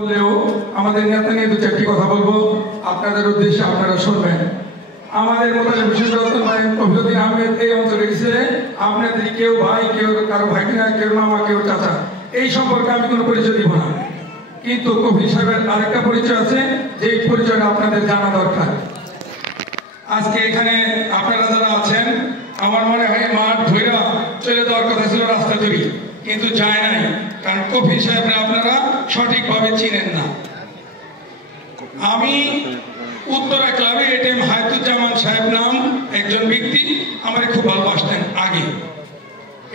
আমাদের নেতা নিয়ে দু চারটি কথা বলবো আপনাদের উদ্দেশ্যে, আপনারা শুনবেন। আমাদের মোতালেব হোসেন রতন ভাই কফিউদ্দিন আহমেদ এই অঞ্চলে গেছে। আপনাদের কেউ ভাই, কেউ কারো ভাগিনা, কেউ মামা, কেউ চাচা, এই সম্পর্কে আমি কোনো পরিচয় দিব না। কিন্তু কফি সাহেবের আরেকটা পরিচয় আছে, যে পরিচয়টা আপনাদের জানা দরকার। আজকে এখানে আপনারা যারা আছেন, আমার মনে হয় মাঠ ধইরা চলে যাওয়ার কথা ছিল রাস্তা তৈরি, কিন্তু যায় নাই, কারণ কফি সাহেবরা আপনারা সঠিকভাবে চিনেন না। আমি উত্তরা ক্লাবে এটিএম হায়াতুজ্জামান সাহেব নাম একজন ব্যক্তি আমার খুব ভালোবাসতেন আগে,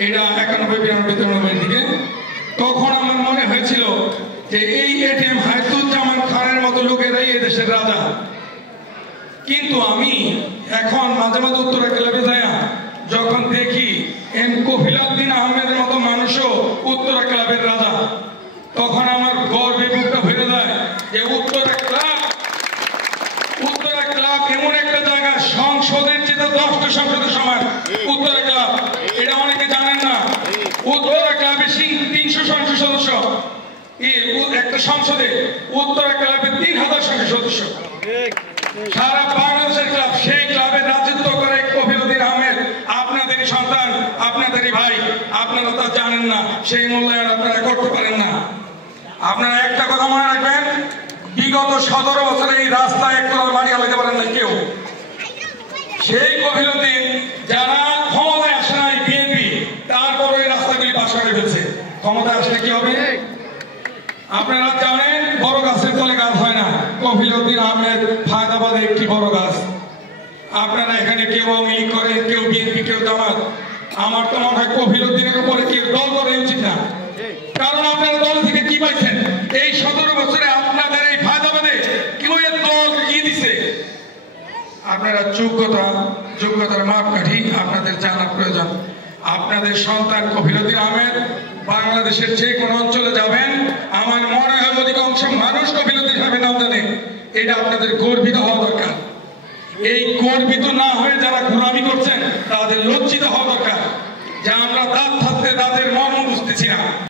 এটা 91-92-93 দিকে। তখন আমার মনে হয়েছিল যে এই এটিএম হায়াতুজ্জামান খানের মতো লোকেরাই এদেশের রাজা। কিন্তু আমি এখন মাঝে মাঝে উত্তরা ক্লাবে যাই, যখন দেখি এম কফিলউদ্দিন আহমেদের মতো মানুষও উত্তরা ক্লাবের রাজা, তখন আমার গর্বে বুকটা ভরে যায় যে উত্তরা ক্লাব এমন একটা জায়গা, সংসদের চেয়ে 10টা সংসদের সমান উত্তরা ক্লাব। এটা অনেকে জানেন না। উত্তরা ক্লাবে 300 সংসদ সদস্য, একটা সংসদে উত্তরা ক্লাবে 3000 সংসদ সদস্য। সারা বাংলাদেশের ক্লাব, সেই ক্লাবের রাজত্ব করে কফিলউদ্দিন আহমেদ, আপনাদেরই সন্তান, আপনাদেরই ভাই। আপনারা তা জানেন না, সেই মূল্যায়ন আপনারা করতে পারেন না। আপনারা একটা কথা মনে রাখবেন, বিগত 17 বছরে এই রাস্তায় এক কোলা মাটি আলাইতে পারেন না কেউ। সেই কফিলউদ্দিন যারা ক্ষমতায় আসে নাই বিএনপি, তারপর ওই রাস্তাগুলি পাশ করে ফেলছে। ক্ষমতায় আসলে কি হবে আপনারা জানেন, বড় গাছের তলে গাছ হয় না। কফিলউদ্দিন আহমেদ ফায়দাবাদে একটি বড় গাছ। আপনারা এখানে কেউ আওয়ামী লীগ করেন, কেউ বিএনপি, কেউ জামাত। আমার তো মনে হয় কফিলউদ্দিনের উপরে কেউ দল করা উচিত না, কারণ আপনারা দল থেকে কি পাইছেন? এই 17 বছরে আপনাদের এই ফায়দাবাদে কেউ দল কি দিছে? আপনারা যোগ্যতার মাপকাঠি আপনাদের জানার প্রয়োজন। আপনাদের সন্তান কফিলউদ্দিন আহমেদ বাংলাদেশের যে কোনো অঞ্চলে যাবেন, আমার মনে হয় অধিকাংশ মানুষ কফিলউদ্দিন সাহেবের নাম জানে। এটা আপনাদের গর্বিত হওয়া দরকার। এই গর্বিত না হয়ে যারা ঘোরামি করছেন, তাদের লজ্জিত হওয়া দরকার যে আমরা দাঁত থাকতে তাদের মর্ম বুঝতেছি না।